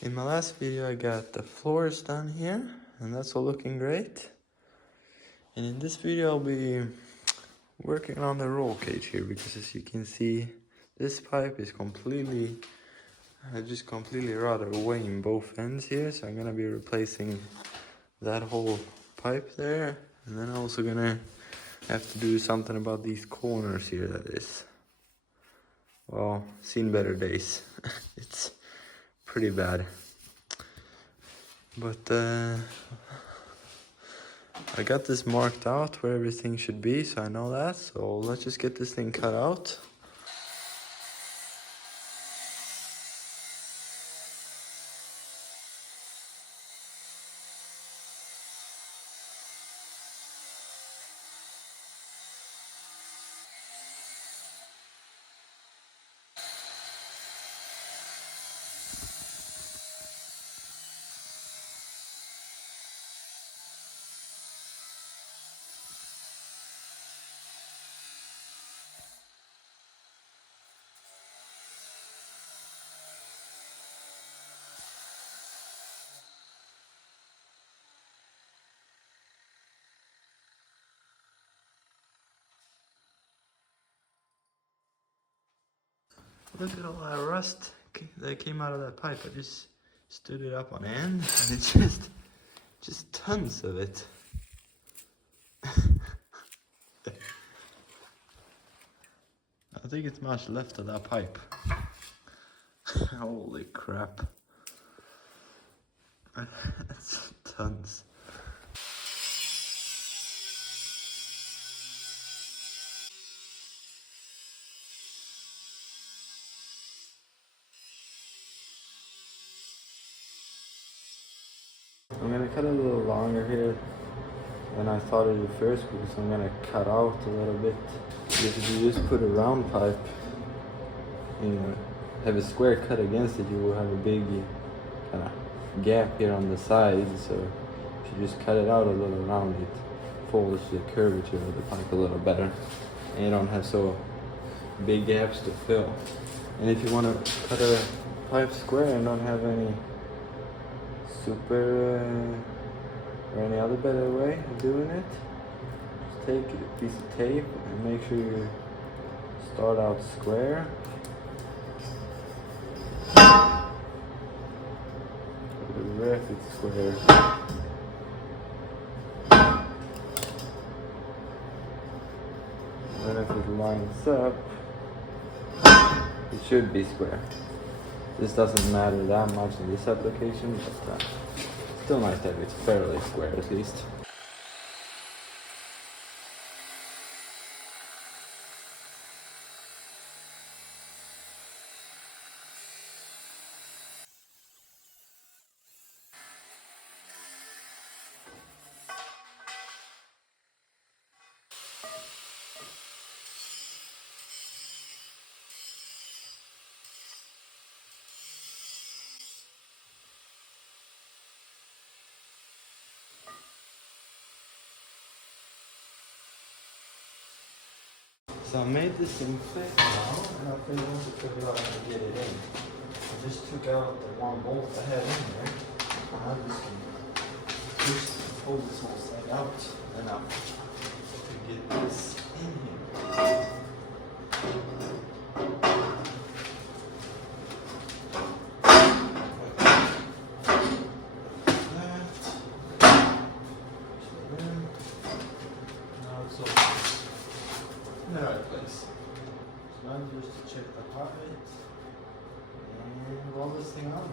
In my last video I got the floors done here, and that's all looking great. And in this video I'll be working on the roll cage here, because as you can see, this pipe is completely rotted away in both ends here, so I'm gonna be replacing that whole pipe there. And then I'm also gonna have to do something about these corners here. That is, well, seen better days. It's pretty bad. But I got this marked out where everything should be, so I know that. So let's just get this thing cut out. Look at all that rust that came out of that pipe. I just stood it up on end, and it's just tons of it. I think it's much left of that pipe. Holy crap. That's tons. I'm gonna cut it a little longer here than I thought it would first, because I'm gonna cut out a little bit. Because if you just put a round pipe, you know, have a square cut against it, you will have a big kind of gap here on the side. So if you just cut it out a little round, it folds the curvature of the pipe a little better, and you don't have so big gaps to fill. And if you want to cut a pipe square and don't have any super or any other better way of doing it, just take a piece of tape and make sure you start out square. The rest is square. And then if it lines up, it should be square. This doesn't matter that much in this application, but still nice that it's fairly square at least. So I made this thing fit now, and I think once I figured out how to get it in, I just took out the one bolt I had in there, and I just can pull this whole side out enough to get this in here. In the right place. So now just to check the height and roll this thing on.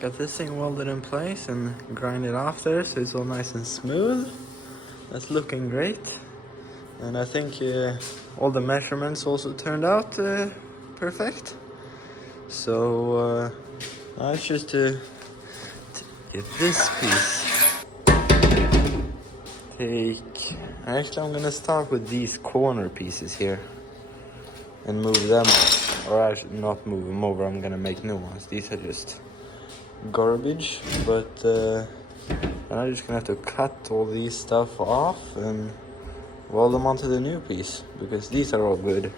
Got this thing welded in place and grind it off there so it's all nice and smooth. That's looking great. And I think all the measurements also turned out perfect. So now it's just to get this piece. Actually, I'm gonna start with these corner pieces here and move them, or I should not move them over. I'm gonna make new ones. These are just garbage, but I'm just gonna have to cut all these stuff off and weld them onto the new piece because these are all good.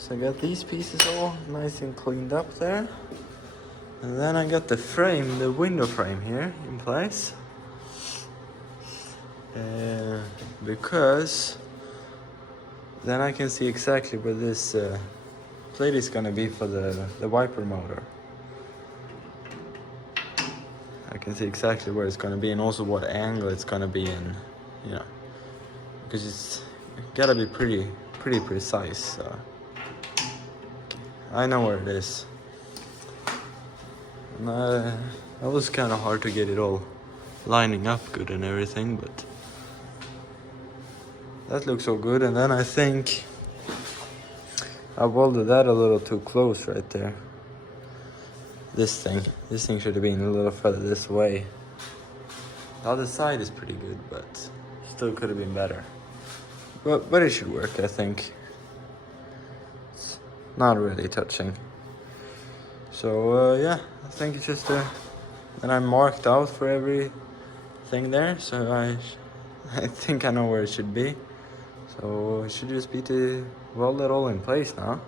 So I got these pieces all nice and cleaned up there. And then I got the frame, the window frame here in place. Because then I can see exactly where this plate is gonna be for the wiper motor. I can see exactly where it's gonna be and also what angle it's gonna be in, you know, because it's gotta be pretty precise. So I know where it is. And that was kind of hard to get it all lining up good and everything, but that looks so good. And then I think I welded that a little too close right there. This thing should have been a little further this way. The other side is pretty good, but still could have been better. But it should work, I think. It's not really touching. So yeah, I think it's just and I marked out for everything there, so I think I know where it should be. So it should just be to weld it all in place now.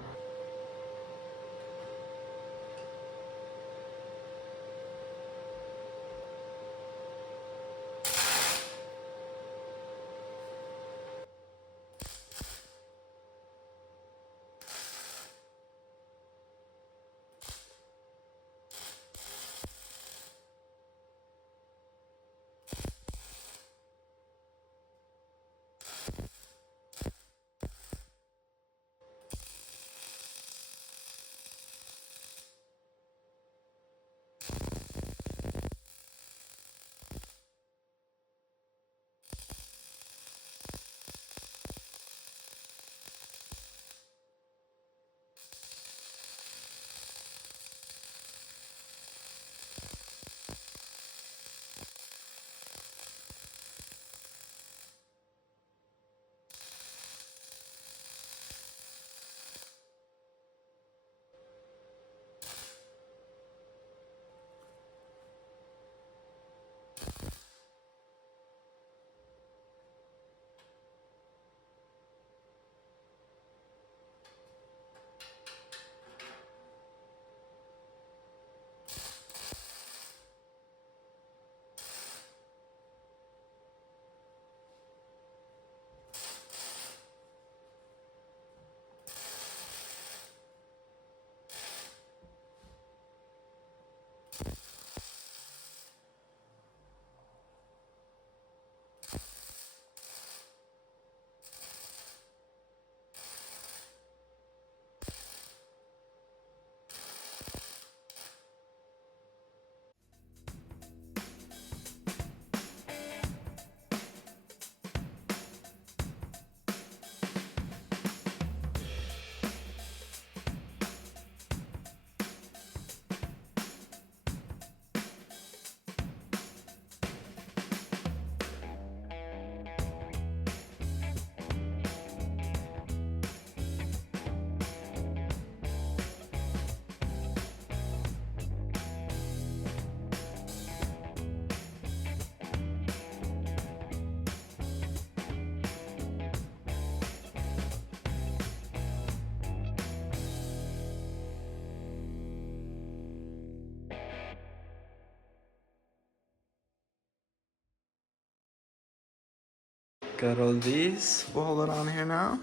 Got all these welded on here now.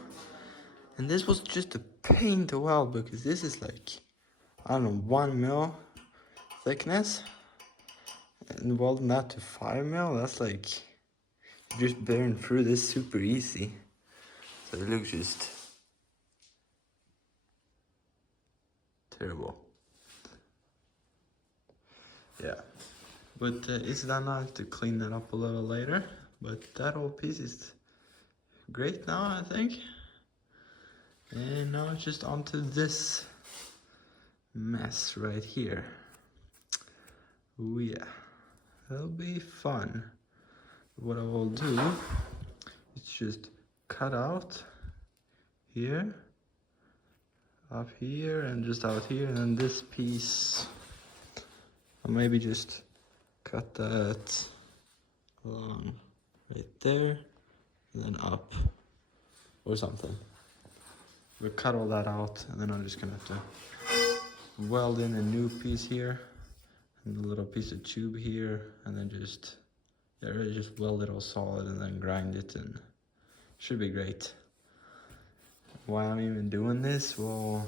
And this was just a pain to weld because this is like, I don't know, 1 mil thickness. And welding that to 5 mil, that's like, you just burn through this super easy. So it looks just terrible. Yeah. But it's done. I have to clean that up a little later. But that whole piece is great now, I think. And now it's just onto this mess right here. Oh yeah, that'll be fun. What I will do is just cut out here, up here, and just out here, and then this piece, I'll maybe just cut that along right there, and then up, or something. we'll cut all that out, and then I'm just gonna have to weld in a new piece here, and a little piece of tube here, and then just, yeah, really just weld it all solid and then grind it, and should be great. Why I'm even doing this? Well,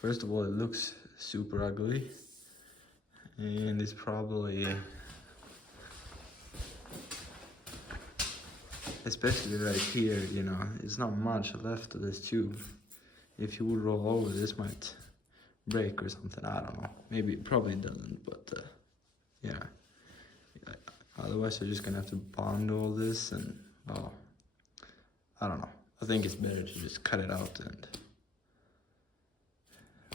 first of all, it looks super ugly, and it's probably, especially right here, you know, it's not much left of this tube. If you would roll over, this might break or something, I don't know. Maybe it probably doesn't, but yeah. Otherwise I'm just gonna have to bond all this, and well, I don't know. I think it's better to just cut it out and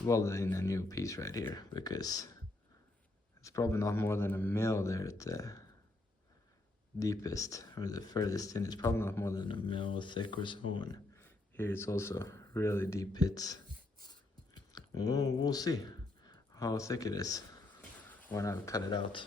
weld it in a new piece right here, because it's probably not more than a mil there at the deepest, or the furthest in. It's probably not more than a mil thick or so, and here it's also really deep pits. We'll see how thick it is when I cut it out.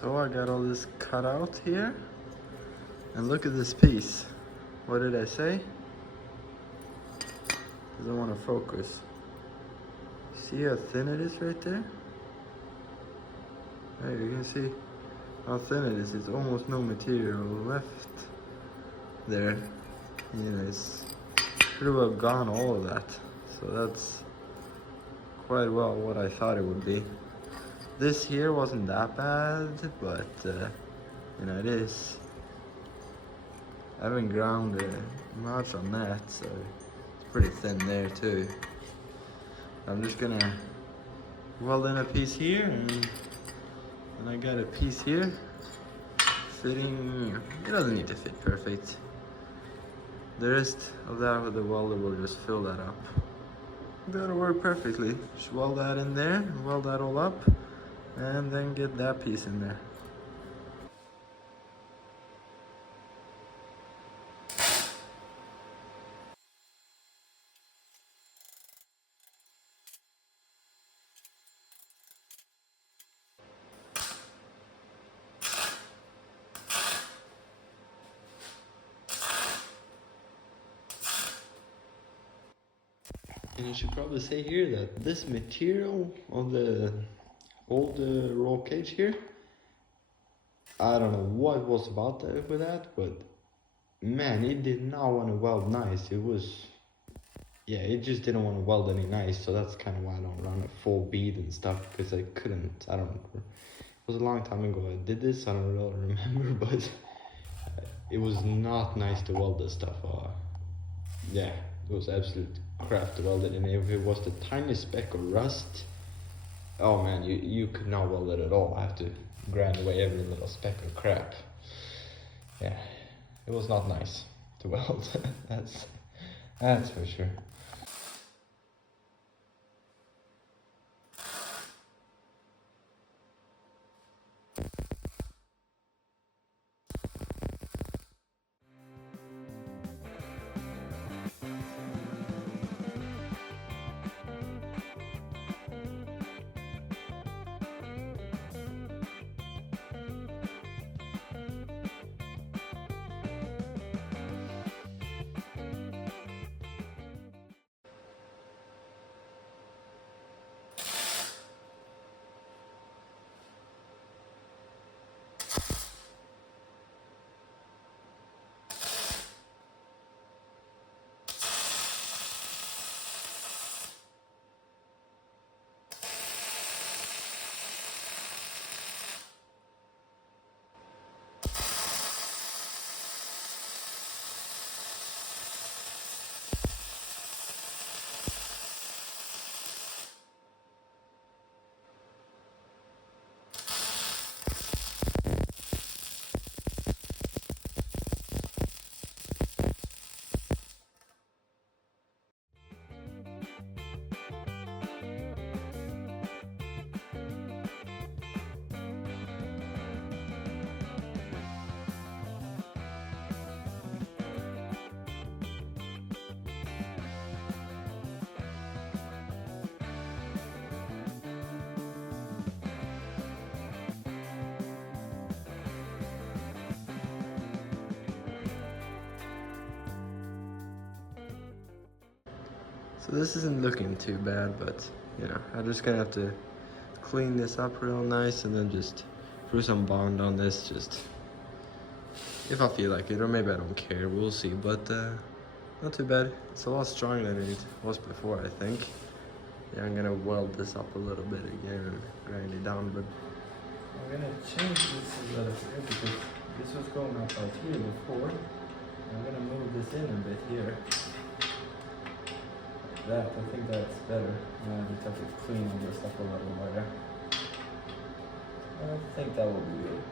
So I got all this cut out here, and look at this piece. What did I say? Doesn't want to focus. See how thin it is right there? There, you can see how thin it is. It's almost no material left there. You know, it's pretty well gone, all of that. So that's quite well what I thought it would be. This here wasn't that bad, but you know, it is. I haven't ground much on that, so it's pretty thin there too. I'm just gonna weld in a piece here, and I got a piece here fitting. It doesn't need to fit perfect. The rest of that with the welder will just fill that up. That'll work perfectly. Just weld that in there, weld that all up, and then get that piece in there. And I should probably say here that this material on the old roll cage here, I don't know what was about that with that, but man, it did not want to weld nice. It was yeah, it just didn't want to weld any nice, so that's kind of why I don't run a full bead and stuff, because I couldn't. I don't. It was a long time ago I did this. I don't really remember, but it was not nice to weld this stuff. Yeah, it was absolute crap to weld it, and if it was the tiniest speck of rust, oh man, you could not weld it at all. I have to grind away every little speck of crap. Yeah, it was not nice to weld. That's for sure. So this isn't looking too bad, but you know, I'm just gonna have to clean this up real nice and then just put some bond on this, just if I feel like it, or maybe I don't care, we'll see. But not too bad. It's a lot stronger than it was before, I think. Yeah, I'm gonna weld this up a little bit again and grind it down, but I'm gonna change this a little bit because this was going up out here before. I'm gonna move this in a bit here. That, I think that's better. I just have to clean this up a little more. I think that will be good.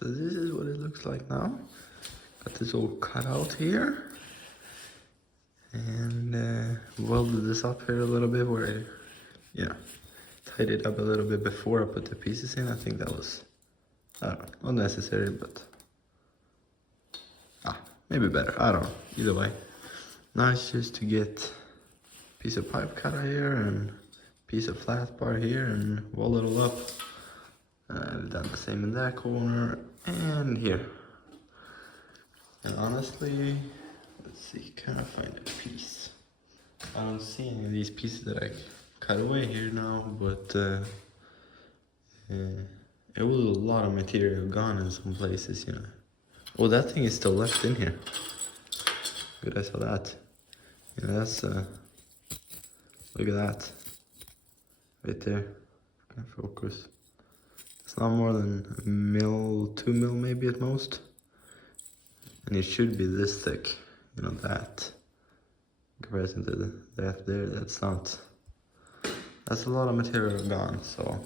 So this is what it looks like now. Got this all cut out here. And welded this up here a little bit where I, tied it up a little bit before I put the pieces in. I think that was, I don't know, unnecessary, but maybe better. I don't know. Either way, now it's just to get a piece of pipe cutter here and piece of flat bar here and weld it all up. I've done the same in that corner and here. And honestly, let's see, can I find a piece? I don't see any of these pieces that I cut away here now, but it was a lot of material gone in some places, you know. Oh, that thing is still left in here. Good, I saw that. Yeah, that's look at that. Right there. Can I focus? It's not more than a mil, 2 mil maybe at most. And it should be this thick, you know, that. In comparison to that there, that's not. That's a lot of material gone, so.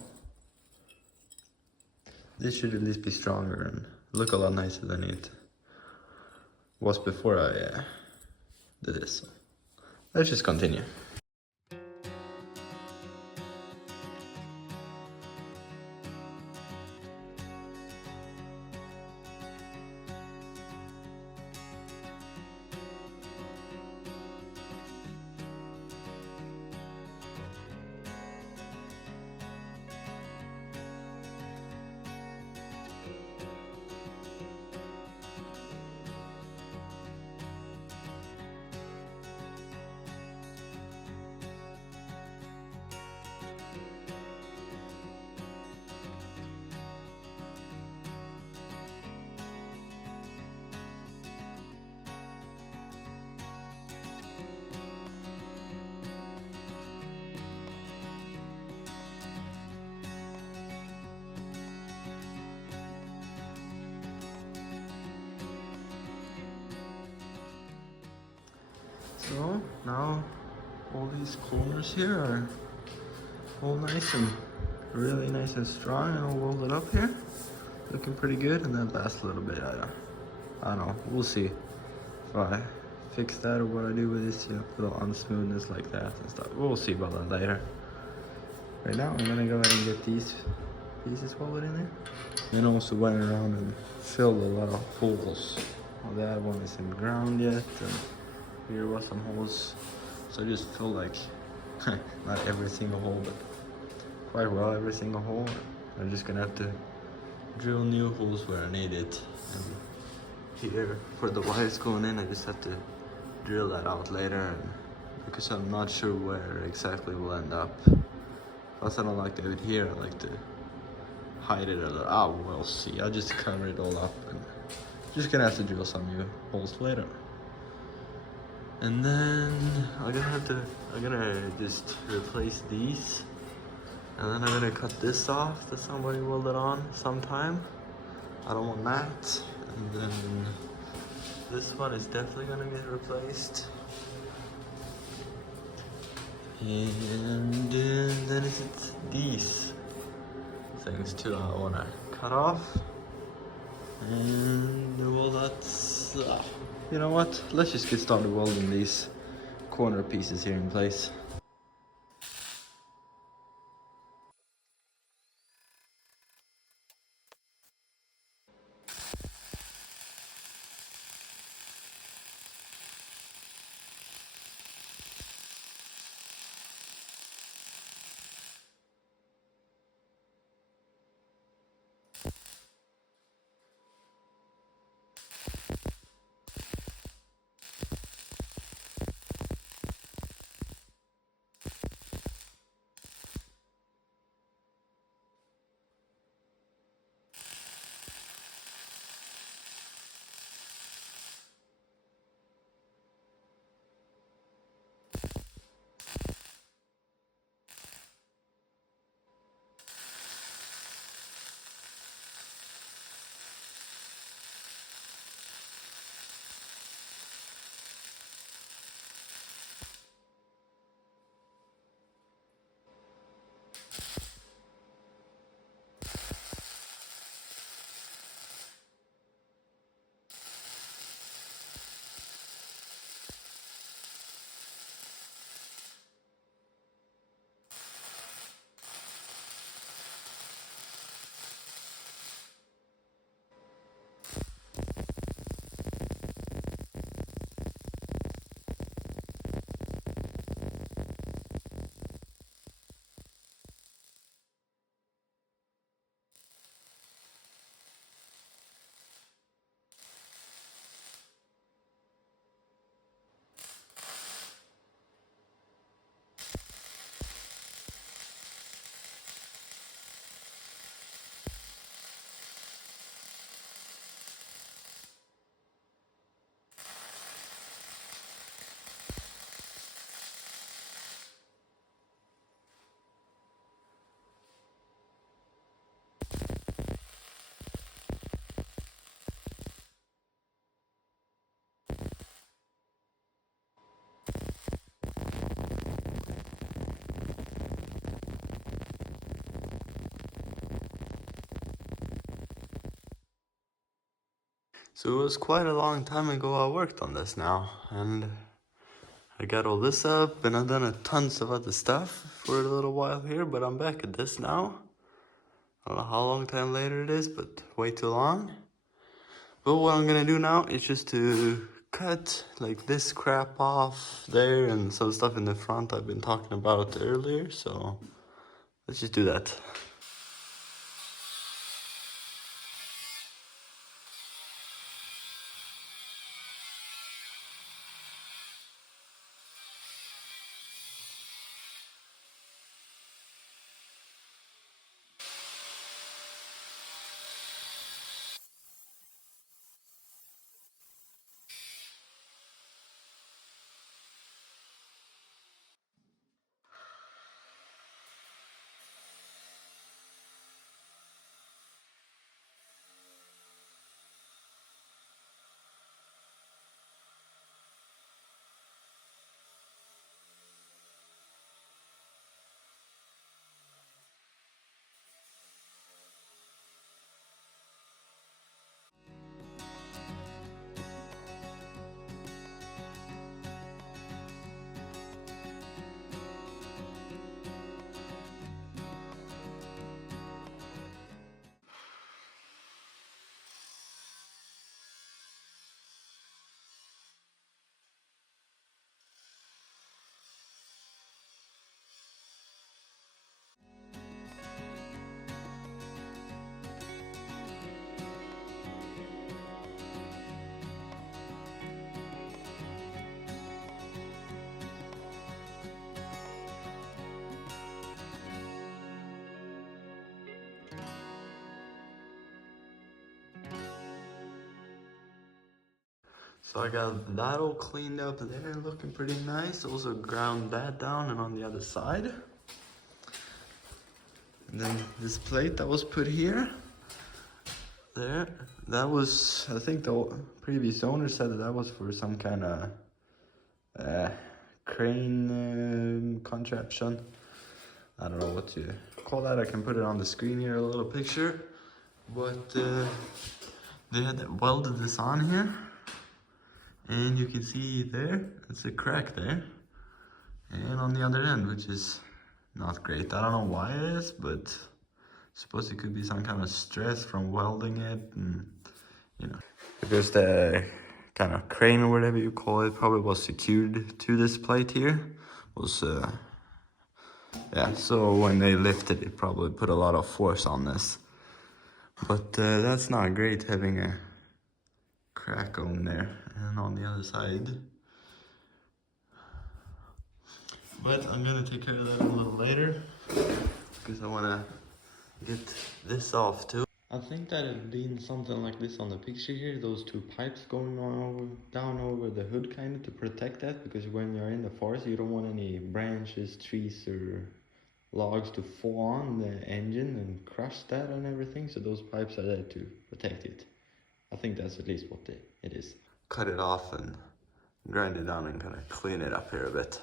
This should at least be stronger and look a lot nicer than it was before I did this. So let's just continue. So now all these corners here are all nice and really nice and strong and all welded up here. Looking pretty good, and that last little bit, I don't know, we'll see if I fix that or what I do with this, you know, little unsmoothness like that and stuff. We'll see about that later. Right now I'm gonna go ahead and get these pieces welded in there. Then also went around and filled a lot of holes. Well, that one isn't ground yet, and here was some holes, so I just filled like not every single hole, but quite well every single hole. I'm just gonna have to drill new holes where I need it. And here for the wires going in, I just have to drill that out later, and because I'm not sure where exactly we'll end up. Plus I don't like to do it here, I like to hide it a little. Oh, we'll see. I'll just cover it all up and just gonna have to drill some new holes later. And then I'm gonna just replace these, and then I'm gonna cut this off that somebody welded on sometime. I don't want that. And then this one is definitely gonna get replaced. And then it's these things too I wanna cut off. And well, that's you know what, let's just get started welding these corner pieces here in place. So it was quite a long time ago I worked on this now, and I got all this up, and I've done a tons of other stuff for a little while here, but I'm back at this now. I don't know how long time later it is, but way too long. But what I'm gonna do now is just to cut like this crap off there and some stuff in the front I've been talking about earlier, so let's just do that. So I got that all cleaned up there, looking pretty nice. Also ground that down and on the other side. And then this plate that was put here, there, that was, I think the previous owner said that was for some kind of crane contraption. I don't know what you call that. I can put it on the screen here, a little picture. But they had welded this on here. And you can see there, it's a crack there. And on the other end, which is not great. I don't know why it is, but I suppose it could be some kind of stress from welding it, and you know. Because the kind of crane or whatever you call it probably was secured to this plate here. Was yeah, so when they lifted it probably put a lot of force on this. But that's not great having a crack on there and on the other side. But I'm gonna take care of that a little later because I wanna get this off too. I think that it'd been something like this on the picture here, those two pipes going on down over the hood kind of to protect that, because when you're in the forest you don't want any branches, trees or logs to fall on the engine and crush that and everything, so those pipes are there to protect it. I think that's at least what it is. Cut it off and grind it down and kind of clean it up here a bit.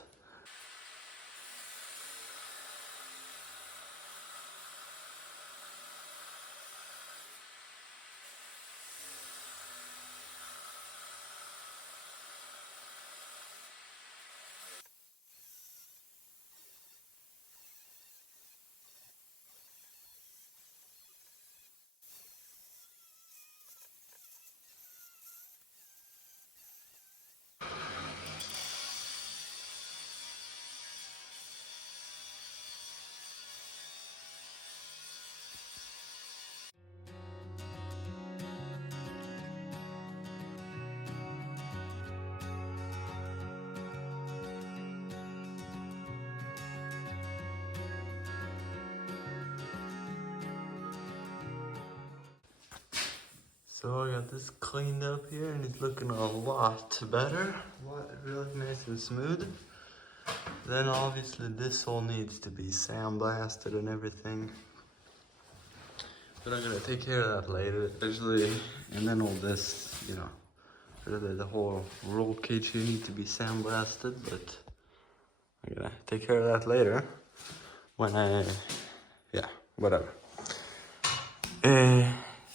So I got this cleaned up here and it's looking a lot better. Really nice and smooth. Then obviously this all needs to be sandblasted and everything. But I'm gonna take care of that later, actually. And then all this, you know, really the whole roll cage here needs to be sandblasted, but I'm gonna take care of that later. When yeah, whatever.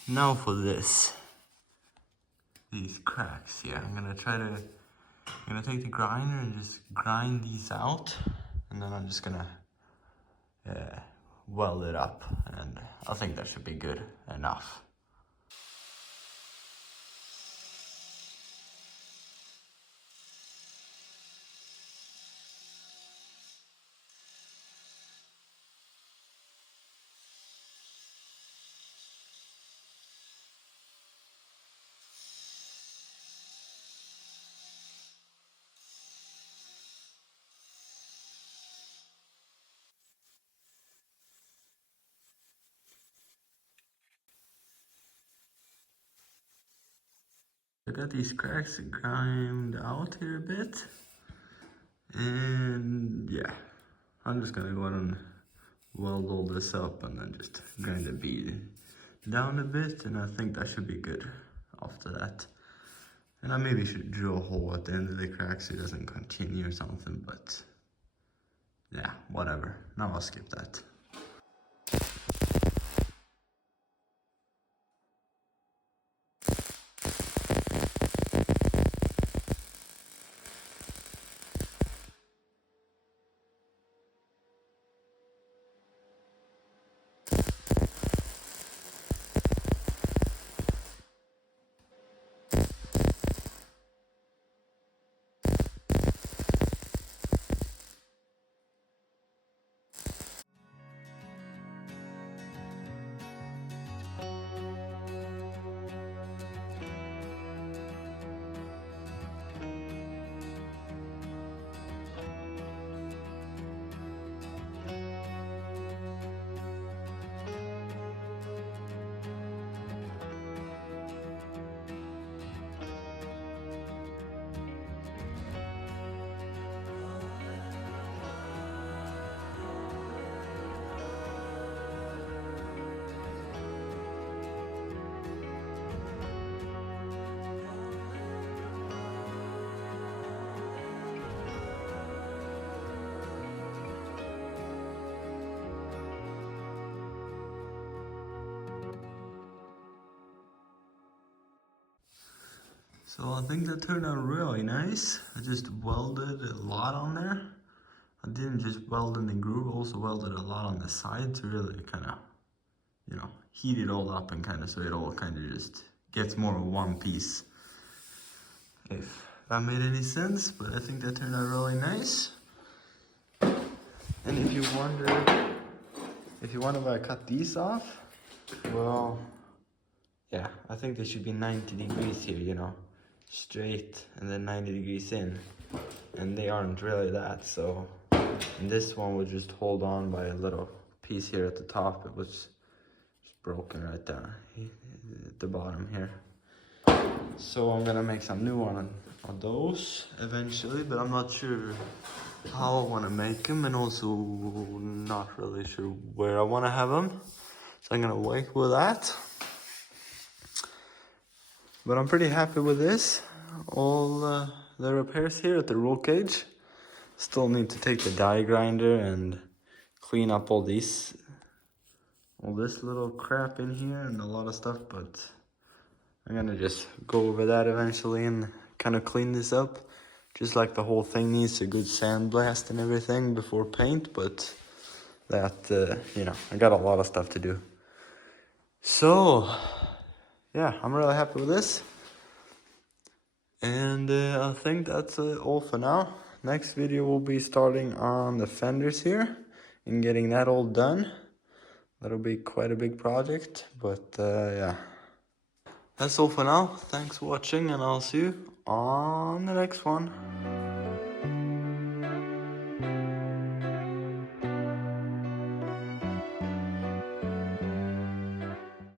Now for this. these cracks here. I'm gonna take the grinder and just grind these out, and then I'm just gonna weld it up, and I think that should be good enough. I got these cracks grimed out here a bit, and yeah, I'm just gonna go ahead and weld all this up and then just grind the bead down a bit, and I think that should be good after that. And I maybe should drill a hole at the end of the crack so it doesn't continue or something, but yeah, whatever. Now I'll skip that. So I think that turned out really nice. I just welded a lot on there. I didn't just weld in the groove, I also welded a lot on the side to really kind of, you know, heat it all up and kind of so it all kind of just gets more of one piece. If that made any sense, but I think that turned out really nice. And if you wonder if I cut these off, well, yeah, I think they should be 90 degrees here, you know, straight and then 90 degrees in, and they aren't really that, so, and this one would just hold on by a little piece here at the top. It was just broken right there at the bottom here. So I'm gonna make some new one on those eventually, but I'm not sure how I want to make them, and also not really sure where I want to have them, so I'm gonna wait with that. But I'm pretty happy with this. All the repairs here at the roll cage. Still need to take the die grinder and clean up all this little crap in here and a lot of stuff, but I'm gonna just go over that eventually and kind of clean this up. Just like the whole thing needs a good sandblast and everything before paint, but that, you know, I got a lot of stuff to do. So, yeah, I'm really happy with this. And I think that's all for now. Next video will be starting on the fenders here and getting that all done. That'll be quite a big project, but yeah. That's all for now. Thanks for watching, and I'll see you on the next one.